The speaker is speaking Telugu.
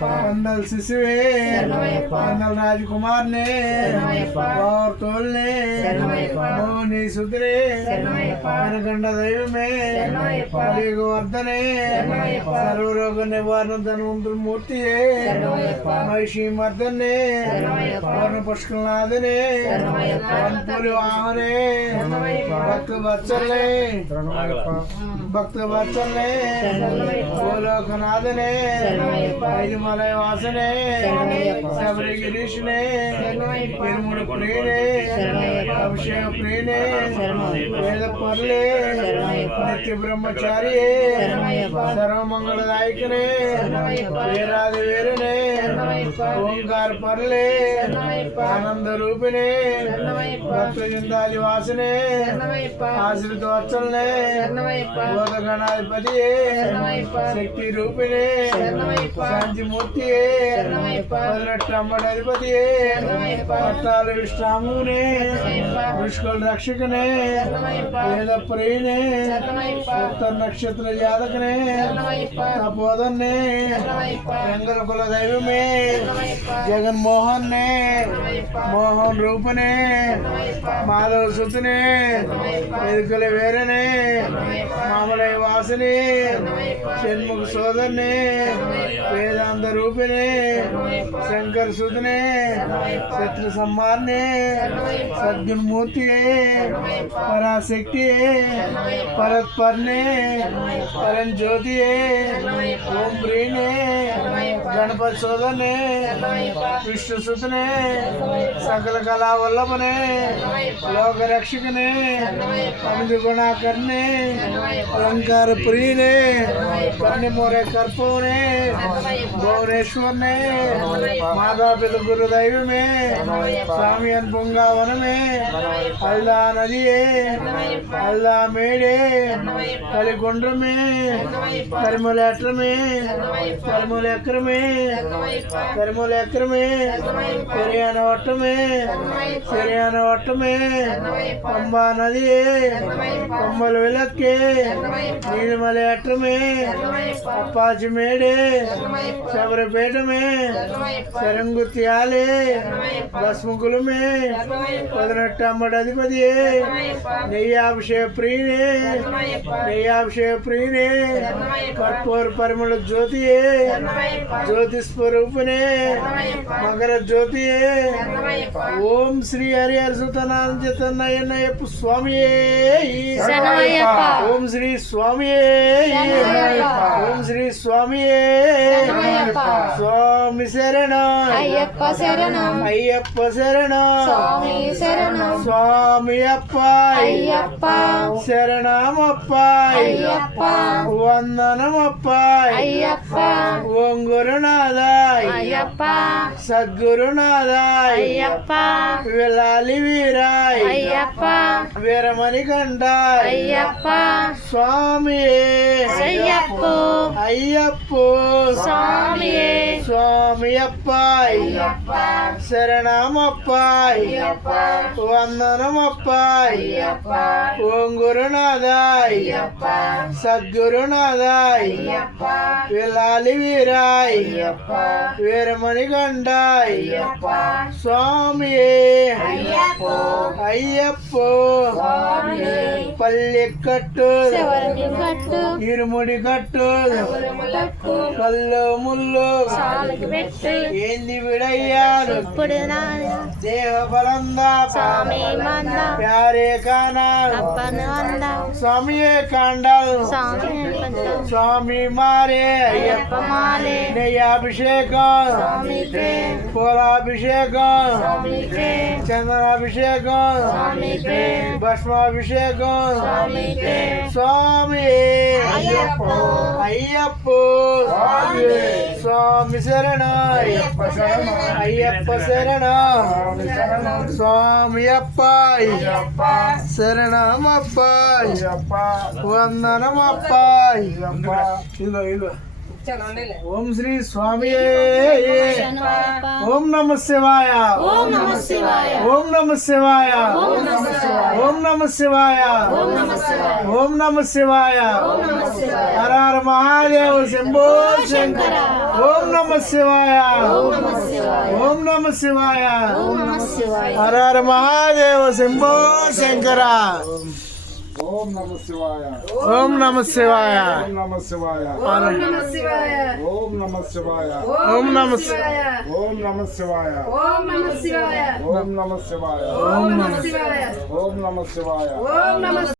कंदल शिशुवे कंदल राजकुमार ने और तोल ने मोहनी सुधरे मनगंड दैव में गोवर्धने सर्वरोग निवारण धनवंतर मूर्ति महिषी मर्दने वर्ण पुष्कलनाथने वाहने भक्त वत्सले भक्त वत्सले गोलोकनाथने मलय वासने सबरी गिरीश ने तिरुमुड़ प्रियने अभिषेक प्रियने वेद परले नित्य ब्रह्मचारी सर्व मंगलदायक ने वीरादि वीर ने ओंकार परले आनंद रूप ने भक्त जिंदाली वासने आश्रित वत्सल ने बोध गणाधिपति शक्ति रूपिणे शांति मूर्ति पदरट्टम्बड़धिपति पट्टाल विष्णामु ने पुष्कल रक्षक ने वेद प्रिय उत्तर नक्षत्र जातक ने तपोधन ने जंगल कुल दैव में जगन मोहन ने मोहन रूप ने माधव सुत ने वेदकुल वीर ने मामलय वासने षण्मुख सोदर ने वेदांत रूप ने शंकर सुत ने शत्रु सम्मान ने सद्गुण मूर्ति पराशक्ति परत पर ने परम ज्योति ओम प्रिय ने गणपति सोदर ने विष्णु सुत ने सकल कला वल्लभ ने लोक रक्षक ने अमित गुणा करने अलंकार प्रिय ने कन्या मोरे कर्पो ने भुवनेश्वर ने माता पिता गुरुदैव में स्वामी पुंगावन में हल्दा नदी हल्दा मेड़े कलिकुंड में करमुलेटर में करमुलेकर में करमुलेकर में सिरियानवट में सिरियानवट में पंबा नदी पंबल विलक के नीलमलेटर में अप्पाची मेड़े शबरपेट में सरंगुत्याले भस्मकुल में पदनट्टम्बड़धिपति नैयाभिषेक प्रिय ने नैयाभिषेक प्रिय ने कर्पूर परिमल ज्योति ज्योति स्वरूप ने मकर ज्योति ओम श्री हरिहर सुतनानंद चैतन्य स्वामी ओम श्री स्वामी ओम श्री स्वामी स्वामी शरण अय्यप्पा शरण अय्यप्पा शरण स्वामी शरण स्वामी अप्पा अय्यप्पा शरणमप्पा अय्यप्पा वंदनमप्पा अय्यप्पा ओम गुरुनाथाय अय्यप्पा सद्गुरुनाथाय अय्यप्पा वेलाली वीराय अय्यप्पा वीरमणि कंठाय अय्यप्पा स्वामी अय्यप्पो अय्यप्पो स्वामी स्वामी अप्पाय अय्यप्पा शरणमप्पाय अय्यप्पा वंदनमप्पाय अय्यप्पा ओम गुरुनाथाय अय्यप्पा सद्गुरुनाथाय अय्यप्पा वेलाली वीराय अय्यप्पा वीरमणि कंठाय अय्यप्पा स्वामी अय्यप्पो अय्यप्पो स्वामी पल्लिकट्टु శివరిని కట్టు ఇరుముడి కట్టు ములములకు కళ్ళు ముళ్ళు సాలుకు పెట్టు ఏంది విడయ్యారు ఇప్పుడు నాన్న దేహ బలందా స్వామి మంద ప్యారే కానా అప్పను అంద స్వామియే కాండల్ స్వామి పంచ స్వామి మారే అయ్యప్ప మాలే నెయ్యాభిషేకం స్వామికే పూలాభిషేకం స్వామికే చందనాభిషేకం స్వామికే భస్మాభిషేకం స్వామికే స్వామి అయ్యప్పో అయ్యప్పో స్వామి శరణ అయ్యప్ప శరణ స్వామి అప్పాయ్ శరణమప్పాయ్ వందనమప్పాయ్ ఇదిగో ఇదిగో ఓం శ్రీ స్వామి ఓం నమ శివాయ ఓం నమః శివాయ ఓం నమ శివాయ ఓం నమః శివాయ ఓం నమ శివాయ ఓం నమః శివాయ ఓం నమ శివాయ ఓం నమః శివాయ హర హర మహాదేవ శంభో శంకర ఓం నమ శివాయ ఓం నమ శివాయ ఓం నమ శివాయ ఓం నమ శివాయ హర హర మహాదేవ శంభో శంకర ఓం నమ శివాయ ఓం నమ శివాయ ఓం నమ శివాయ హర నమ శివాయ ఓం నమ శివాయ ఓం నమ శివాయ ఓం నమ శివాయ ఓం నమ శివాయ ఓం నమ శివాయ ఓం నమ శివాయ ఓం నమ శివాయ ఓం నమ